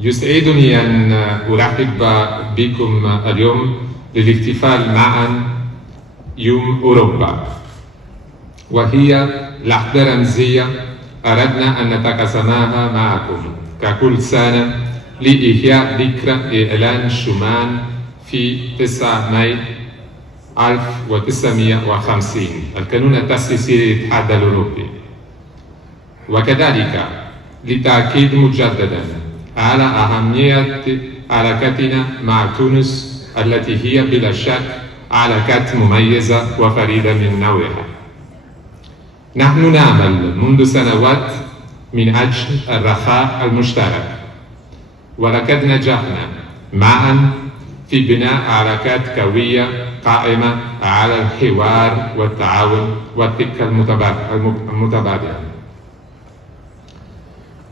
يسعدني أن أرحب بكم اليوم للاحتفال معا يوم أوروبا، وهي لحظة رمزية أردنا أن نتقاسمها معكم ككل سنة لإحياء ذكرى إعلان شومان في 9 مايو 1950 القانون التأسيسي للاتحاد الأوروبي، وكذلك للتأكيد مجددا على أهمية علاقتنا مع تونس التي هي بلا شك علاقات مميزة وفريدة من نوعها. نحن نعمل منذ سنوات من أجل الرخاء المشترك، ولقد نجحنا معا في بناء علاقات قوية قائمة على الحوار والتعاون والثقة المتبادلة.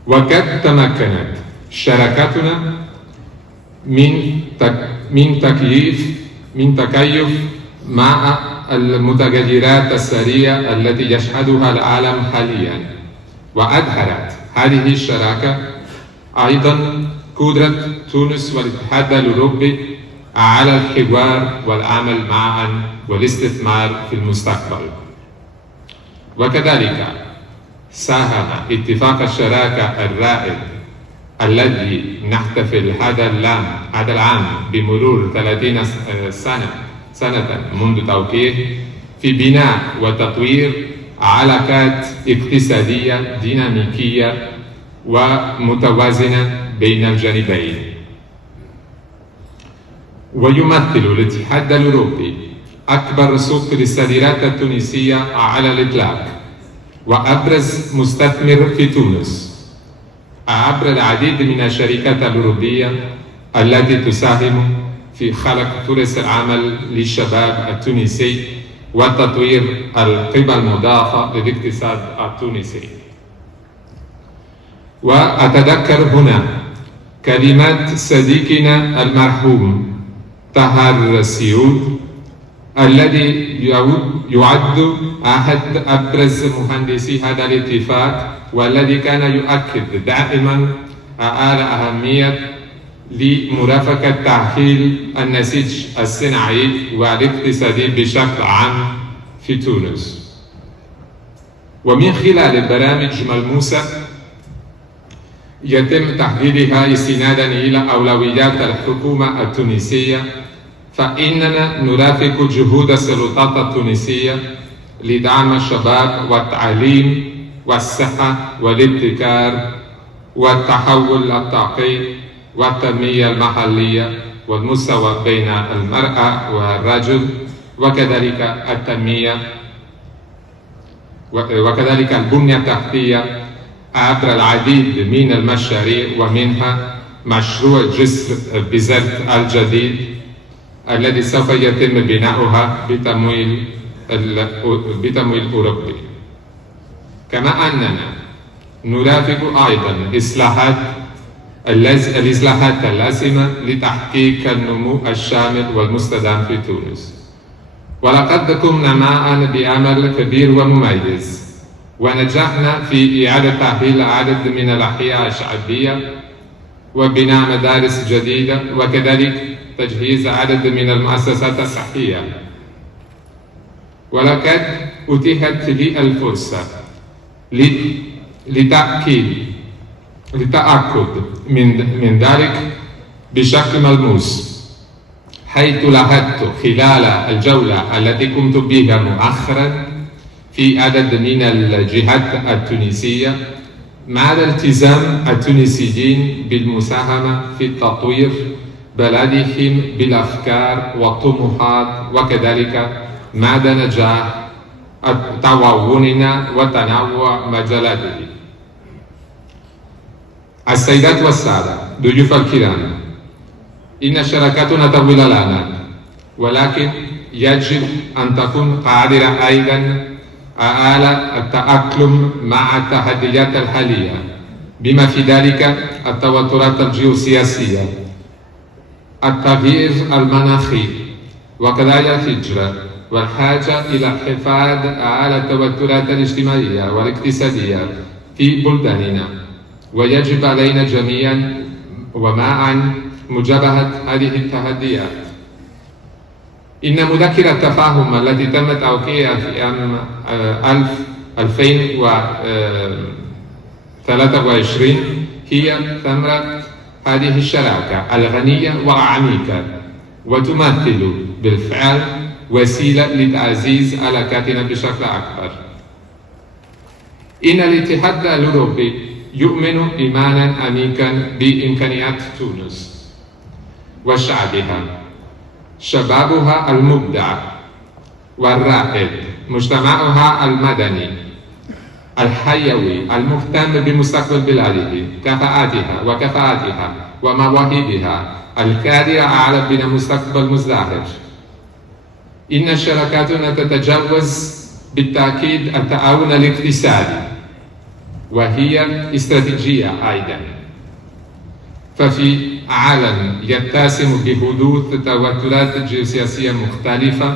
وقد تمكنت شراكتنا من تكيف مع المتغيرات السريعة التي يشهدها العالم حاليا، وأظهرت هذه الشراكة أيضا قدرة تونس والاتحاد الأوروبي على الحوار والعمل معا والاستثمار في المستقبل. وكذلك ساهم اتفاق الشراكة الرائد الذي نحتفل هذا العام بمرور 30 سنة منذ توقيعه في بناء وتطوير علاقات اقتصادية ديناميكية ومتوازنة بين الجانبين. ويمثل الاتحاد الأوروبي أكبر سوق للصادرات التونسية على الإطلاق، وأبرز مستثمر في تونس عبر العديد من الشركات الأوروبية التي تساهم في خلق فرص العمل للشباب التونسي وتطوير القيمة المضافة للاقتصاد التونسي. وأتذكر هنا كلمات صديقنا المرحوم طاهر سيود الذي يعد أحد أبرز مهندسي هذا الاتفاق، والذي كان يؤكد دائما على أهمية لمرافقة تأهيل النسيج الصناعي والاقتصادي بشكل عام في تونس. ومن خلال برامج ملموسة يتم تحديدها استنادا إلى أولويات الحكومة التونسية، فإننا نرافق جهود السلطات التونسية لدعم الشباب والتعليم والصحة والابتكار والتحول الطاقي والتنمية المحلية والمساواة بين المرأة والرجل، وكذلك البنية التحتية عبر العديد من المشاريع، ومنها مشروع جسر بزرت الجديد الذي سوف يتم بناؤها بتمويل أوروبي. كما أننا نرافق أيضا الإصلاحات اللازمة لتحقيق النمو الشامل والمستدام في تونس. ولقد قمنا معا بعمل كبير ومميز، ونجحنا في إعادة تأهيل عدد من الأحياء الشعبية وبناء مدارس جديدة، وكذلك تجهيز عدد من المؤسسات الصحية. ولقد أتيحت لي الفرصة للتأكد من ذلك بشكل ملموس، حيث لاحظت خلال الجولة التي قمت بها مؤخرا في عدد من الجهات التونسية مع التزام التونسيين بالمساهمة في تطوير بلدهم بالأفكار والطموحات، وكذلك مدى نجاح تعاوننا وتنوع مجالاته. السيدات والسادة ضيوف الكرام، إن شراكتنا طويلة الأمد، ولكن يجب أن تكون قادرة أيضا على التأقلم مع التحديات الحالية، بما في ذلك التوترات الجيوسياسية، التغيير المناخي، وكذلك الهجرة، والحاجة إلى الحفاظ على التوترات الاجتماعية والاقتصادية في بلداننا. ويجب علينا جميعا ومعا مجابهة هذه التحديات. إن مذكرة التفاهم التي تم توقيعها في عام 2023 هي ثمرة هذه الشراكة الغنية والعميقة، وتمثل بالفعل وسيلة لتعزيز علاقاتنا بشكل أكبر. إن الاتحاد الأوروبي يؤمن إيمانا عميقا بإمكانيات تونس وشعبها، شبابها المبدع والرائد، مجتمعها المدني الحيوي المهتم بمستقبل بلاده، كفاءاتها ومواهبها القادرة على بناء مستقبل مزدهر. إن شراكاتنا تتجاوز بالتأكيد التعاون الاقتصادي، وهي استراتيجية أيضا. ففي عالم يتسم بحدوث توترات جيوسياسية مختلفة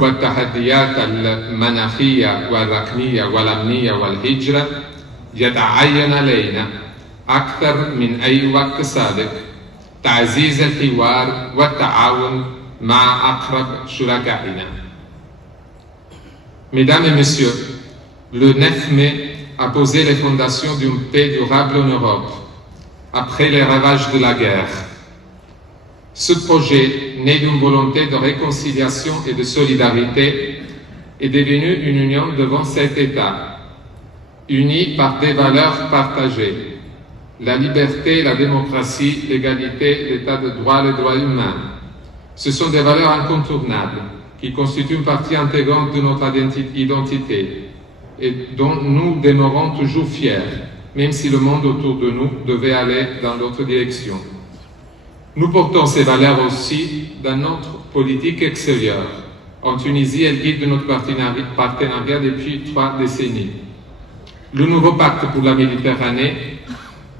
والتحديات المناخية والرقمية والأمنية والهجرة، يتعين علينا أكثر من أي وقت سابق تعزيز الحوار والتعاون مع أقرب شركائنا. Mesdames et Messieurs, le 9 mai a posé les fondations d'une paix durable en Europe, après les ravages de la guerre. Ce projet, né d'une volonté de réconciliation et de solidarité, est devenu une union de 27 États, unis par des valeurs partagées: la liberté, la démocratie, l'égalité, l'état de droit, les droits humains. Ce sont des valeurs incontournables qui constituent une partie intégrante de notre identité et dont nous demeurons toujours fiers, même si le monde autour de nous devait aller dans l'autre direction. Nous portons ces valeurs aussi dans notre politique extérieure. En Tunisie, elles guident notre partenariat depuis 3 décennies. Le nouveau pacte pour la Méditerranée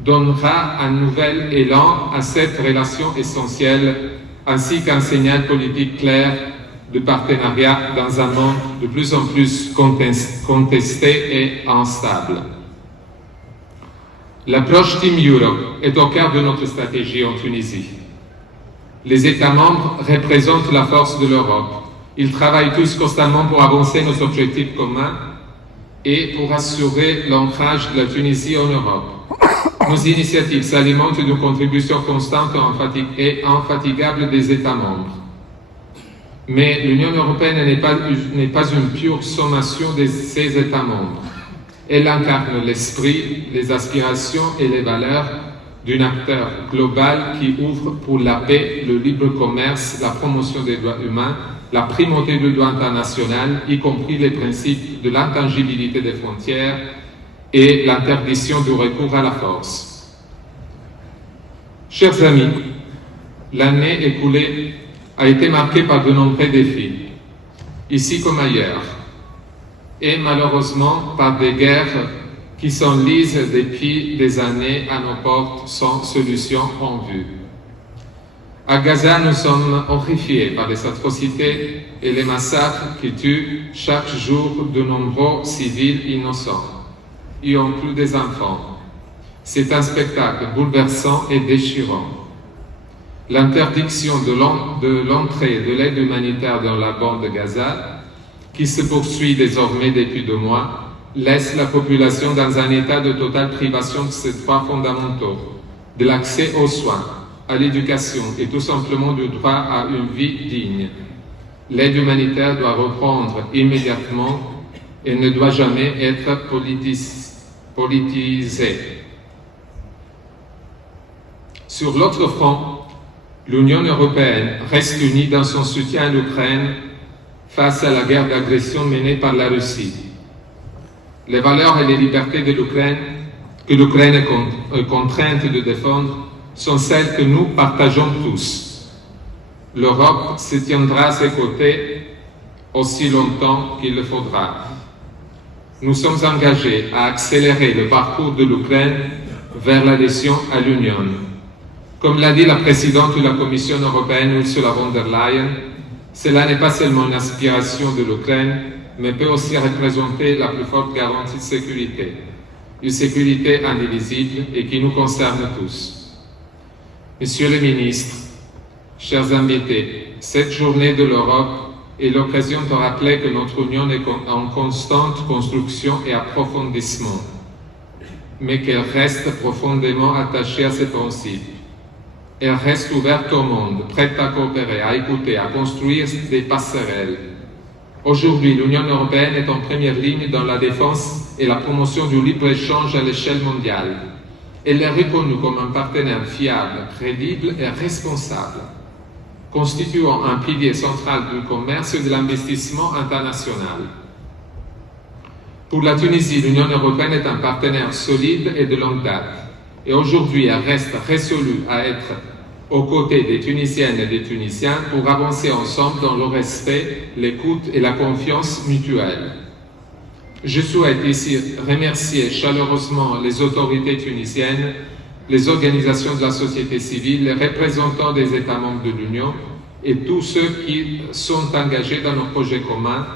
donnera un nouvel élan à cette relation essentielle, ainsi qu'un signal politique clair de partenariat dans un monde de plus en plus contesté et instable. L'approche Team Europe est au cœur de notre stratégie en Tunisie. Les États membres représentent la force de l'Europe. Ils travaillent tous constamment pour avancer nos objectifs communs et pour assurer l'ancrage de la Tunisie en Europe. Nos initiatives s'alimentent d'une contribution constante et infatigable des États membres. Mais l'Union européenne n'est pas une pure sommation de ses États membres. Elle incarne l'esprit, les aspirations et les valeurs d'un acteur global qui ouvre pour la paix, le libre commerce, la promotion des droits humains, la primauté du droit international, y compris les principes de l'intangibilité des frontières et l'interdiction du recours à la force. Chers amis, l'année écoulée a été marquée par de nombreux défis, ici comme ailleurs, et malheureusement par des guerres qui s'enlisent depuis des années à nos portes sans solution en vue. À Gaza, nous sommes horrifiés par les atrocités et les massacres qui tuent chaque jour de nombreux civils innocents, y inclus des enfants. C'est un spectacle bouleversant et déchirant. L'interdiction de l'entrée de l'aide humanitaire dans la bande de Gaza, qui se poursuit désormais depuis 2 mois, laisse la population dans un état de totale privation de ses droits fondamentaux, de l'accès aux soins, à l'éducation et tout simplement du droit à une vie digne. L'aide humanitaire doit reprendre immédiatement et ne doit jamais être politisée. Sur l'autre front, l'Union européenne reste unie dans son soutien à l'Ukraine face à la guerre d'agression menée par la Russie. Les valeurs et les libertés de l'Ukraine, que l'Ukraine est contrainte de défendre, sont celles que nous partageons tous. L'Europe se tiendra à ses côtés aussi longtemps qu'il le faudra. Nous sommes engagés à accélérer le parcours de l'Ukraine vers l'adhésion à l'Union. Comme l'a dit la présidente de la Commission européenne, Ursula von der Leyen, cela n'est pas seulement une aspiration de l'Ukraine, mais peut aussi représenter la plus forte garantie de sécurité. une sécurité indivisible et qui nous concerne tous. Monsieur le ministre, chers invités, cette journée de l'Europe est l'occasion de rappeler que notre Union est en constante construction et approfondissement, mais qu'elle reste profondément attachée à ses principes. Elle reste ouverte au monde, prête à coopérer, à écouter, à construire des passerelles. Aujourd'hui, l'Union européenne est en première ligne dans la défense et la promotion du libre-échange à l'échelle mondiale. Elle est reconnue comme un partenaire fiable, crédible et responsable, constituant un pilier central du commerce et de l'investissement international. Pour la Tunisie, l'Union européenne est un partenaire solide et de longue date. Et aujourd'hui, elle reste résolue à être aux côtés des Tunisiennes et des Tunisiens pour avancer ensemble dans le respect, l'écoute et la confiance mutuelle. Je souhaite ici remercier chaleureusement les autorités tunisiennes, les organisations de la société civile, les représentants des États membres de l'Union et tous ceux qui sont engagés dans nos projets communs.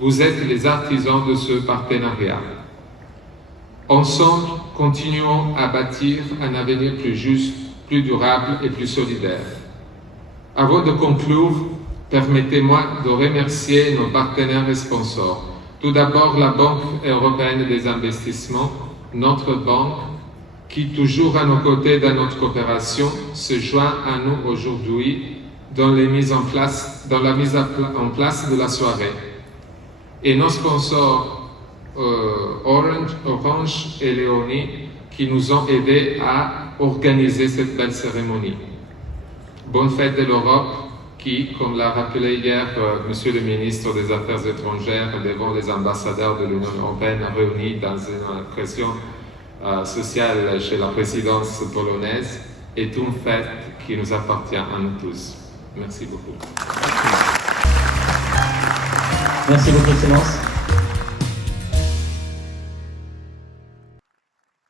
Vous êtes les artisans de ce partenariat. Ensemble, continuons à bâtir un avenir plus juste, plus durable et plus solidaire. Avant de conclure, permettez-moi de remercier nos partenaires et sponsors. Tout d'abord, la Banque européenne des investissements, notre banque, qui toujours à nos côtés dans notre coopération, se joint à nous aujourd'hui dans la mise en place de la soirée. Et nos sponsors Orange et Leoni qui nous ont aidés à organiser cette belle cérémonie. Bonne fête de l'Europe qui, comme l'a rappelé hier Monsieur le ministre des Affaires étrangères devant les ambassadeurs de l'Union européenne réunis dans une occasion sociale chez la présidence polonaise, est une fête qui nous appartient à nous tous. Merci beaucoup. Merci beaucoup, Excellence.